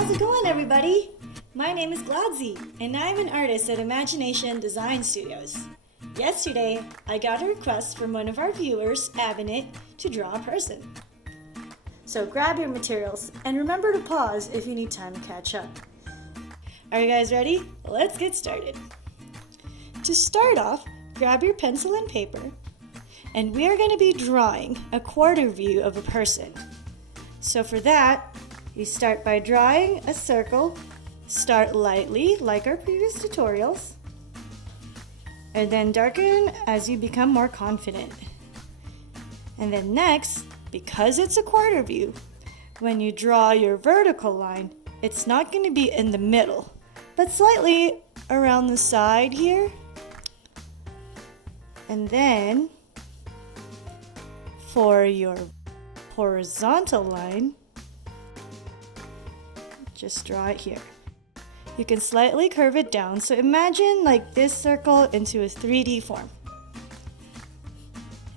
How's it going, everybody? My name is Gladzy, and I'm an artist at Imagination Design Studios. Yesterday, I got a request from one of our viewers, Abinet, to draw a person. So grab your materials, and remember to pause if you need time to catch up. Are you guys ready? Let's get started. To start off, grab your pencil and paper, and we are going to be drawing a quarter view of a person. So for that, you start by drawing a circle. Start lightly, like our previous tutorials, and then darken as you become more confident. And then next, because it's a quarter view, when you draw your vertical line, it's not going to be in the middle, but slightly around the side here. And then for your horizontal line, just draw it here. You can slightly curve it down, so imagine like this circle into a 3D form.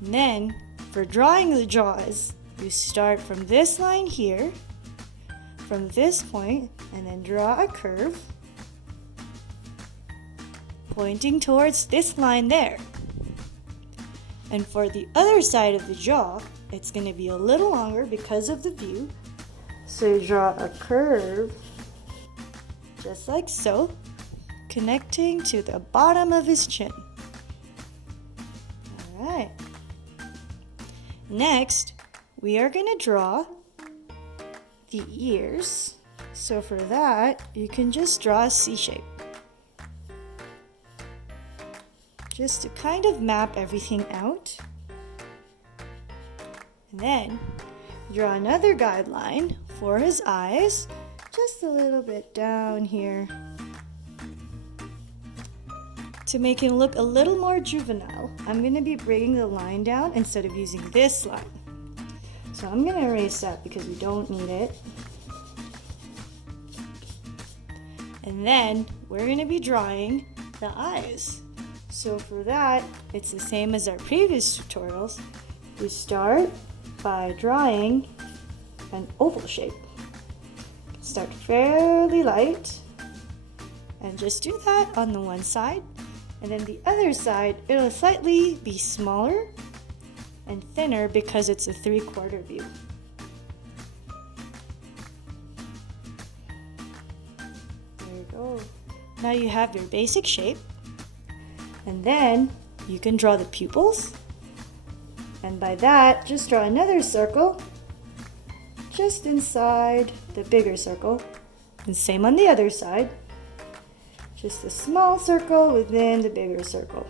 And then for drawing the jaws, you start from this line here, from this point, and then draw a curve pointing towards this line there. And for the other side of the jaw, it's going to be a little longer because of the view. So you draw a curve, just like so, connecting to the bottom of his chin. Alright. Next, we are going to draw the ears. So for that, you can just draw a C shape. Just to kind of map everything out. And then, draw another guideline for his eyes, just a little bit down here. To make him look a little more juvenile, I'm going to be bringing the line down instead of using this line. So I'm going to erase that because we don't need it. And then we're going to be drawing the eyes. So for that, it's the same as our previous tutorials. We start by drawing an oval shape. Start fairly light and just do that on the one side, and then the other side it'll slightly be smaller and thinner because it's a 3/4 view. There you go. Now you have your basic shape, and then you can draw the pupils, and by that just draw another circle just inside the bigger circle, and same on the other side. Just a small circle within the bigger circle.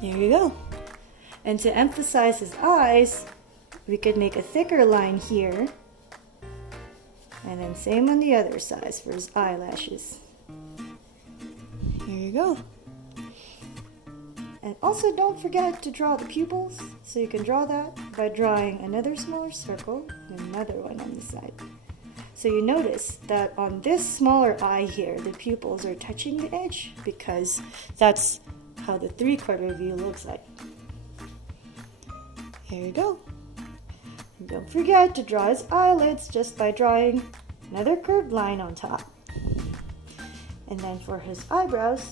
There you go. And to emphasize his eyes, we could make a thicker line here, and then same on the other side for his eyelashes. Here you go. And also don't forget to draw the pupils, so you can draw that by drawing another smaller circle and another one on the side. So you notice that on this smaller eye here, the pupils are touching the edge because that's how the 3/4 view looks like. Here you go. And don't forget to draw his eyelids just by drawing another curved line on top. And then for his eyebrows,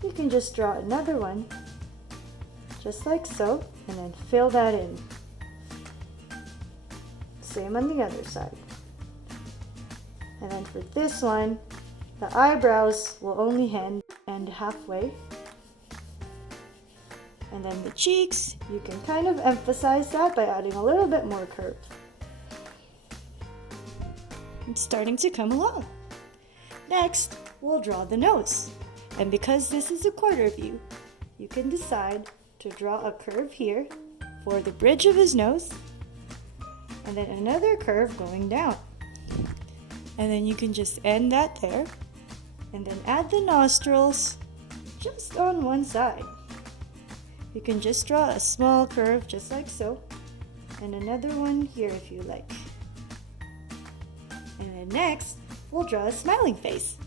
you can just draw another one, just like so, and then fill that in. Same on the other side. And then for this one, the eyebrows will only end halfway. And then the cheeks, you can kind of emphasize that by adding a little bit more curve. It's starting to come along. Next, we'll draw the nose. And because this is a quarter view, you can decide to draw a curve here for the bridge of his nose, and then another curve going down. And then you can just end that there, and then add the nostrils just on one side. You can just draw a small curve just like so, and another one here if you like. And then next, we'll draw a smiling face.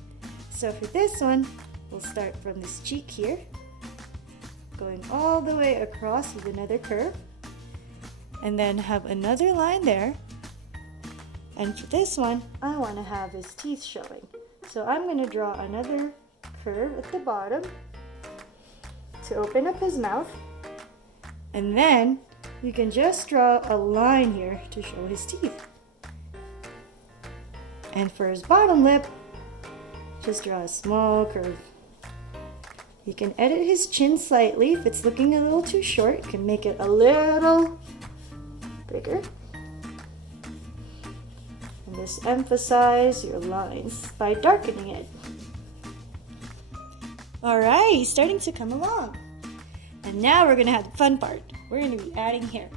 So for this one, we'll start from this cheek here, going all the way across with another curve, and then have another line there, And for this one, I want to have his teeth showing. So I'm going to draw another curve at the bottom to open up his mouth. And then you can just draw a line here to show his teeth. And for his bottom lip, just draw a small curve. You can edit his chin slightly. If it's looking a little too short, you can make it a little bigger. And just emphasize your lines by darkening it. Alright, he's starting to come along. And now we're going to have the fun part. We're going to be adding hair.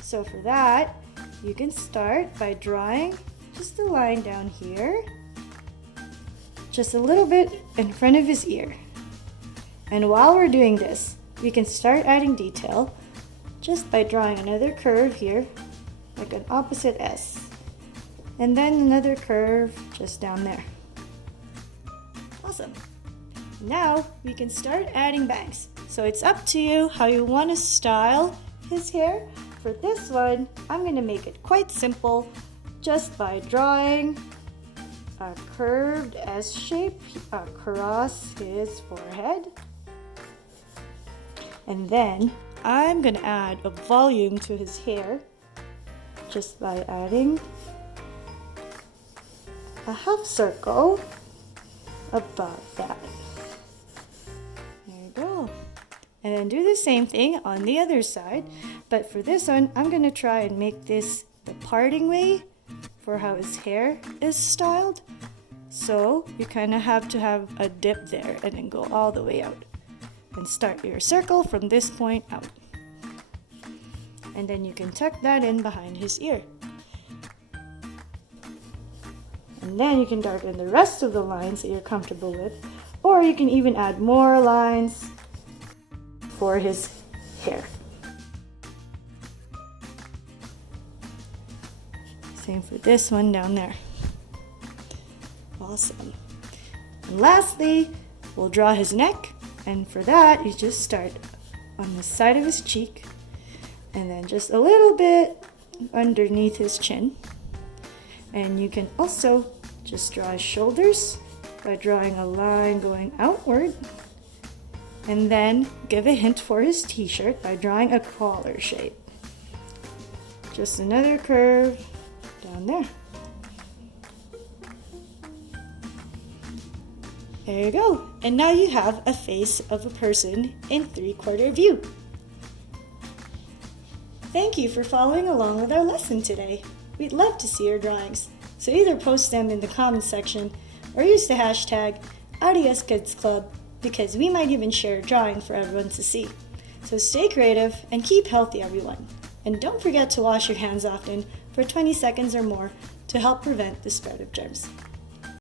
So for that, you can start by drawing just a line down here, just a little bit in front of his ear. And while we're doing this, we can start adding detail just by drawing another curve here, like an opposite S. And then another curve just down there. Awesome. Now we can start adding bangs. So it's up to you how you want to style his hair. For this one, I'm going to make it quite simple just by drawing a curved S shape across his forehead. And then I'm going to add a volume to his hair just by adding a half circle above that. There you go. And then do the same thing on the other side. But for this one, I'm going to try and make this the parting way for how his hair is styled. So you kind of have to have a dip there and then go all the way out. And start your circle from this point out. And then you can tuck that in behind his ear. And then you can darken the rest of the lines that you're comfortable with. Or you can even add more lines for his hair. Same for this one down there. Awesome. And lastly, we'll draw his neck. And for that, you just start on the side of his cheek and then just a little bit underneath his chin. And you can also just draw his shoulders by drawing a line going outward. And then give a hint for his t-shirt by drawing a collar shape. Just another curve down there. There you go. And now you have a face of a person in 3/4 view. Thank you for following along with our lesson today. We'd love to see your drawings. So either post them in the comments section or use the hashtag IDS Kids Club because we might even share a drawing for everyone to see. So stay creative and keep healthy, everyone. And don't forget to wash your hands often for 20 seconds or more to help prevent the spread of germs.